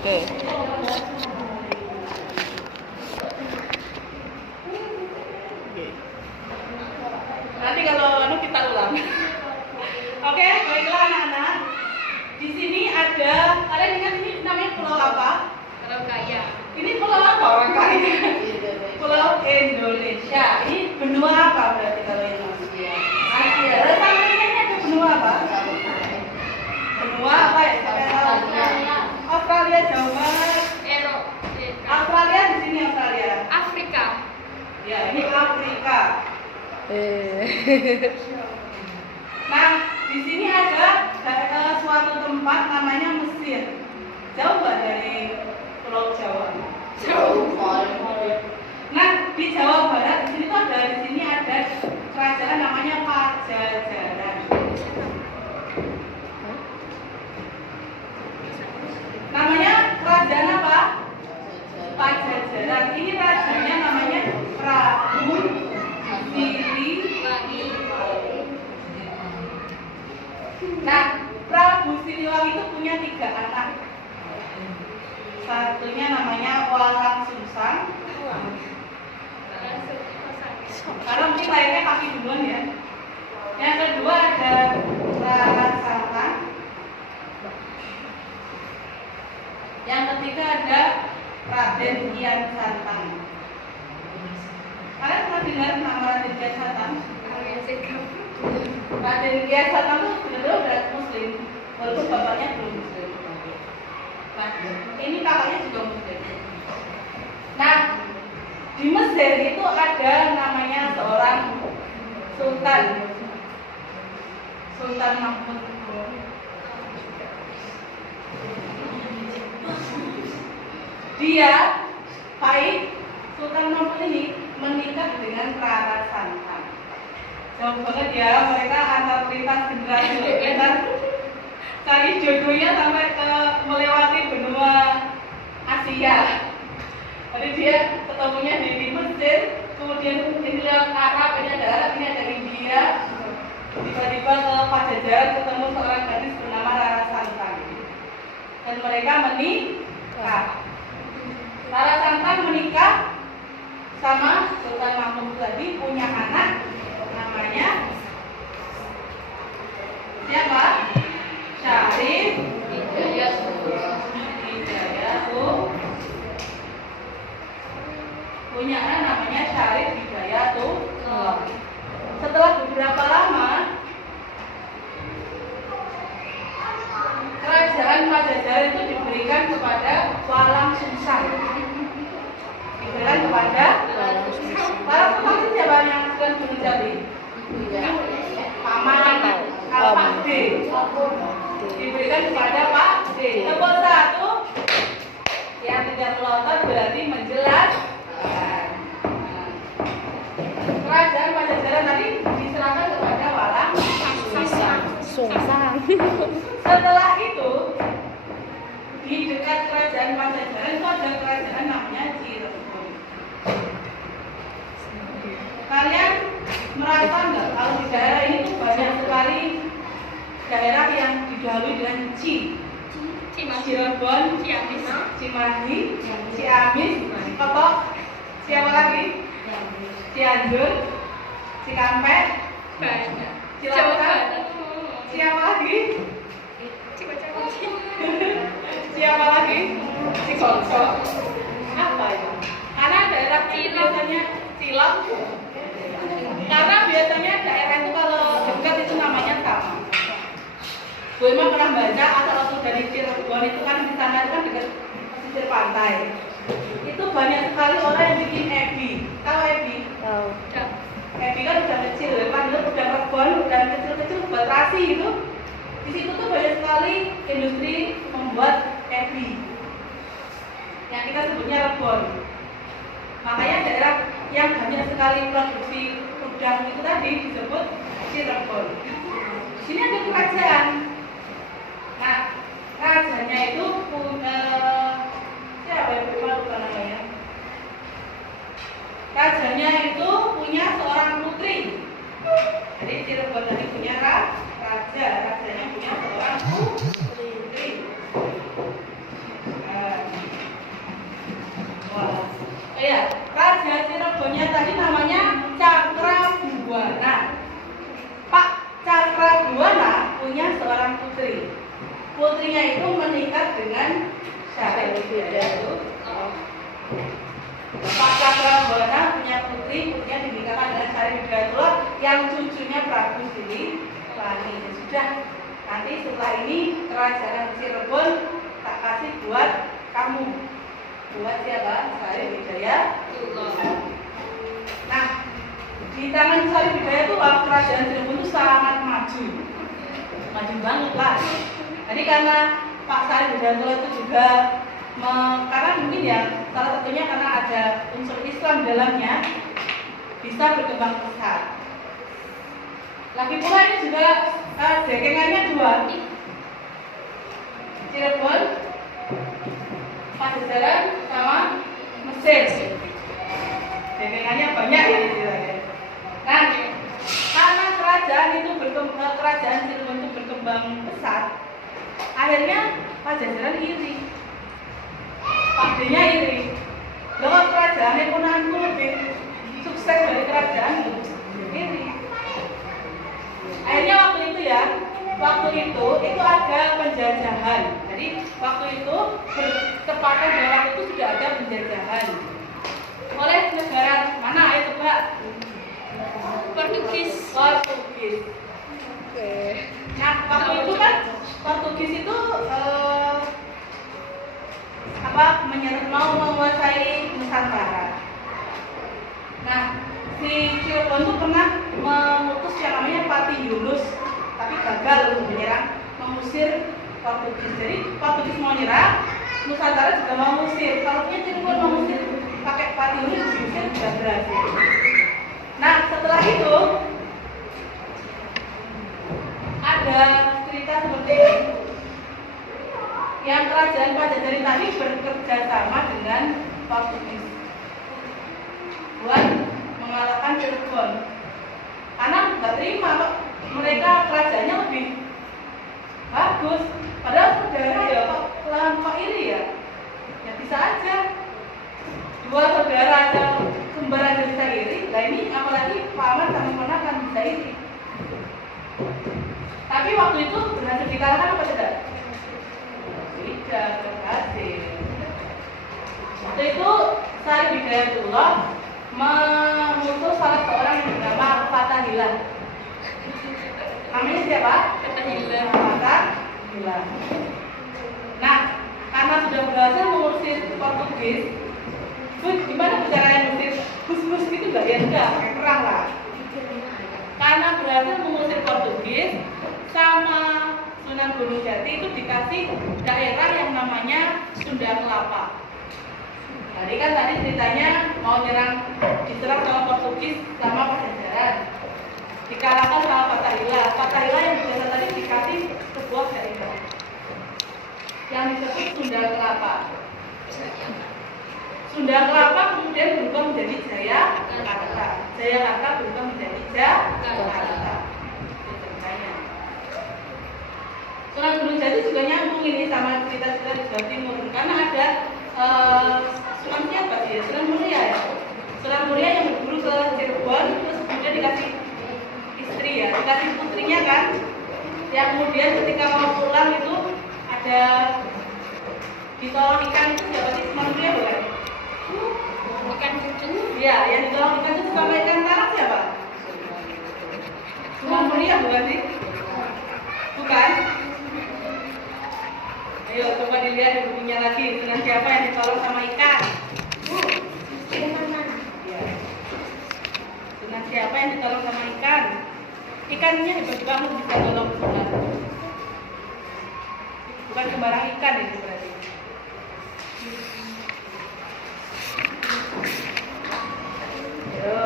Oke. Nanti kalau kita ulang. Oke, baiklah anak-anak. Di sini ada, kalian ingat ini namanya pulau apa? Pulau Kaya. Ini pulau apa orang kaya? Pulau Indonesia. Ini benua apa berarti kalau Indonesia? Asia. Lalu sampingnya ini ada benua apa? Benua apa ya? Saya tahu. Australia jauh banget. Australia di sini Australia. Afrika. Ya, ini Afrika. Nah, di sini ada suatu tempat namanya Mesir. Jauh nggak dari Pulau Jawa? Jauh. Nah, di Jawa Barat di sini tuh di sini ada kerajaan namanya Pajajaran. Namanya kerajaan apa? Pajajaran. Ini rajanya namanya Prabu Siliwangi. Nah, Prabu Siliwangi itu punya 3 anak. Satunya namanya Walang Sungsang. Karena mungkin lahirnya kaki duluan ya. Yang kedua ada Rara Santang. Yang ketiga ada Raden Kian Santang. Kalian pernah dengar nama Raden Kian Santang? Raden Kian Santang itu benar-benar udah Muslim, walaupun bapaknya belum Muslim. Nah, ini kakaknya juga Muslim. Nah, di Mesir itu ada namanya seorang Sultan Mahmud. Dia baik Sultan Mahmud ini menikah dengan Rara Santang. Jauh banget ya, mereka antar lintas generasi lintas cari jodohnya sampai ke melewati benua Asia. Jadi dia ketemunya di Mesir, kemudian ini lewat Arab, ini ada Arab, ini ada India. Tiba-tiba ke Pajajaran ketemu seorang gadis bernama Rara Santang. Dan mereka menikah. Rara Santang menikah sama Sultan Mahmud tadi, punya anak namanya siapa? Syarif Hidayatul. Punya anak namanya Syarif Hidayatul. Setelah beberapa lama kerajaan Pajajaran itu diberikan kepada Walang Sungsang. Diberikan kepada Walang Sungsang itu siapa yang sedang menjadi? Paman Pak D. Diberikan kepada Pak D. Tepuk satu. Yang tidak melotot berarti menjelaskan. Kerajaan Pajajaran tadi diserahkan kepada Walang Sungsang. Setelah itu di dekat kerajaan Pajajaran itu ada kerajaan namanya Cirebon. Kalian merasa nggak kalau di daerah ini tuh banyak sekali daerah yang didahului dengan Cirebon, Cimahi, Ciamis, Kotok, siapa lagi? Cianjur, Cikampek, Cilacap, siapa lagi? Siapa lagi? Cikocok. Apa itu? Karena daerah itu biasanya Cilok. Karena biasanya daerah itu kalau dekat itu namanya sama. Bu Emma pernah baca asal-usul dari Cirebon itu kan di sana itu kan dekat pesisir pantai. Itu banyak sekali orang yang bikin ebi. Tahu ebi? Tahu. Ebi kan udah kecil, kan udah rebon, udah kecil-kecil buat terasi itu. Di situ tuh banyak sekali industri membuat ebi. Yang kita sebutnya rebon. Makanya daerah yang banyak sekali produksi udang itu tadi disebut Cirebon. Di sini ada kerajaan. Nah, rajanya itu punya siapa ya? Lupa namanya. Rajanya itu punya seorang putri. Jadi Cirebon tadi punya raja, rajanya punya seorang putri. putrinya itu menikah dengan Syarifidaya itu. Pak Cakrabana punya putri, putrinya dinikahkan dengan Syarifidayatullah yang cucunya Prabu Siliwangi. Ya sudah, nanti setelah ini kerajaan Cirebon tak kasih buat kamu. Buat siapa? Syarifidayatullah. Nah, di tangan Syarifidayatullah kerajaan Cirebon itu sangat maju banget lah. Jadi karena Pak Syarifidayatullah itu juga karena mungkin ya salah satunya karena ada unsur Islam dalamnya, bisa berkembang pesat. Lagi pula ini juga dekengannya dua, Cirebon, Pajajaran sama Mesir. Dekengannya banyak ya istilahnya. Nah, karena kerajaan Cirebon itu berkembang pesat, akhirnya Pajajaran iri. Pakdenya iri. Kalau kerajaan Ponanku lebih sukses dari kerajaan iri. Akhirnya waktu itu ada penjajahan. Jadi waktu itu bertepatan bahwa waktu itu sudah ada penjajahan oleh negara mana? Ayo tebak. Portugis. Nah, waktu itu kan Portugis itu mau menguasai Nusantara. Nah, si Cirebon itu pernah mengutus yang namanya Patih Yunus, tapi gagal untuk mengusir Portugis. Jadi Portugis mau nyerang, Nusantara juga mau mengusir. Kalau punya Cirebon mau mengusir pakai Patih Yunus diusir tidak berhasil. Nah, setelah itu ada cerita seperti ini. Yang kerajaan Pajajaran tadi bekerja sama dengan Portugis buat mengalahkan Cirebon. Karena nggak terima mereka kerajaannya lebih bagus. Padahal saudara ya kok iri ya? Ya bisa aja. Dua saudara atau kembar aja bisa iri. Nah ini apalagi paman sama ponakan bisa iri. Tapi waktu itu berhasil dikalahkan apa tidak? Tidak berhasil. Waktu itu Syarifidayatullah mengutus salah seorang yang bernama Fathahillah. Namanya siapa? Fathahillah. Nah, karena sudah berhasil mengusir Portugis, gimana caranya mengusir? Bus-bus gitu enggak ya? Enggak, pakai perang lah. Karena berhasil mengusir Portugis, sama Sunan Gunung Jati itu dikasih daerah yang namanya Sunda Kelapa. Tadi kan ceritanya mau diserang sama Portugis sama Pajajaran, dikalahkan sama Fathahillah. Fathahillah yang biasa tadi dikasih sebuah daerah yang disebut Sunda Kelapa. Sunda Kelapa kemudian berubah menjadi Jayakarta. Jayakarta berubah menjadi Jakarta. Sunan Gunung Jati juga nyambung ini sama cerita-cerita di Jawa Timur, karena ada Sunan siapa sih? Sunan Muria ya. Sunan Muria yang berburu ke Cirebon, terus kemudian dikasih istri ya, dikasih putrinya kan. Yang kemudian ketika mau pulang itu ada ditolong ikan itu siapa sih? Sunan Muria bukan? Ikan kucing. Iya, yang ditolong ikan itu sama ikan karang siapa? Sunan Muria bukan sih? Bukan? Ayo coba dilihat di bukunya lagi, dengan siapa yang ditolong sama ikan? Ya. Dengan siapa yang ditolong sama ikan? Ikannya hebat banget bisa tolong Sunan. Bukan sembarang ikan ini berarti. Ayo.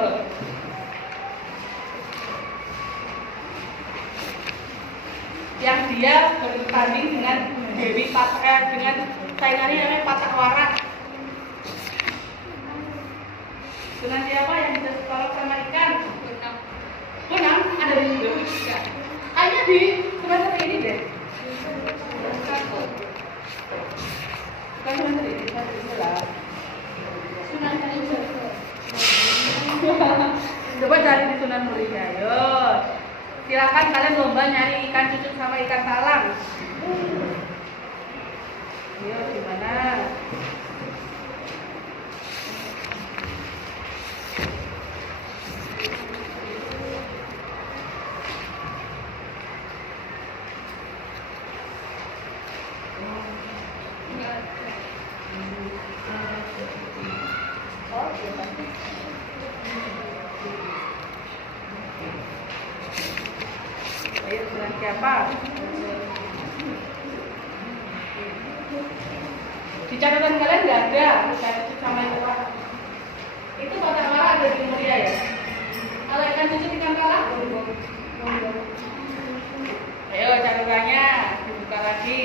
Yang dia bertanding dengan Dewi Patka, dengan saingannya namanya Patak Warak. Dengan siapa yang bisa ditolong sama ikan? Benang ada di situ. Kayaknya di semester ini deh. Bukan semester ini, semester ini lah. Sunan Kalijaga. Coba cari di Sunan Muria, ayo. Silakan kalian lomba nyari ikan cucuk sama ikan talang. Oh, gitu. Ayo bulan siapa? Di catatan kalian nggak ada bukan cucu sama itu Pak. Itu kotak merah ada di Mulia ya? Kalau ikan cucu ikan kala? Ayo catatannya dibuka lagi.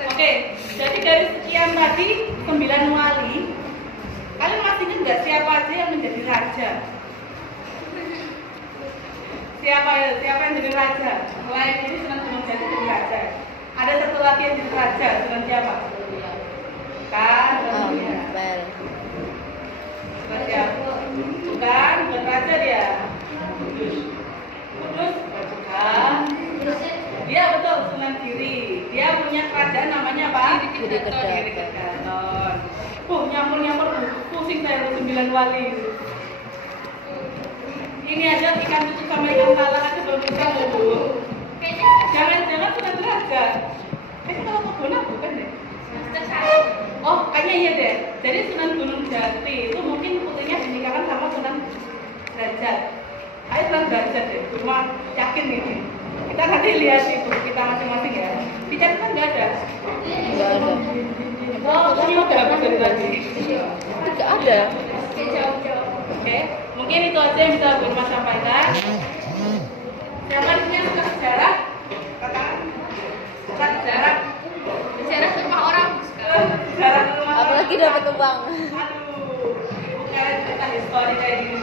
Oke, jadi dari sekian tadi 9 wali, kalian masih ingat nggak siapa aja yang menjadi raja? Siapa yang jadi raja? Selain ini Sunan Gunung Jati jadi raja. Ada satu lagi yang jadi raja, Sunan siapa? Bukan, Bel. Sunan siapa? Bukan raja dia. Kudus, bukan. Dia betul Sunan Giri. Dia punya kerajaan namanya apa? Giri Kedaton. Giri Kedaton. Nyampur pusing saya 9 wali. Ini aja ikan cucu sama ikan talang aja belum bisa ngomong. Jangan-jangan Sunan Derajat. Itu kalau kebun bukan deh. Oh, kayaknya iya deh. Jadi Sunan Gunung Jati itu mungkin putrinya dinikahkan sama Sunan Derajat. Ayo Sunan Derajat deh. Cuma yakin ini. Kita nanti lihat di buku kita masing-masing ya. Di catatan nggak ada. Nggak ada. Oh, ini udah habis dari tadi. Nggak ada. Oke, mungkin itu aja yang bisa Bu Irma sampaikan. Siapa di sini yang suka sejarah? Katakan. Suka sejarah. Sejarah rumah orang. Sejarah rumah. Apalagi dapat uang. Aduh, bukan cerita histori kayak gini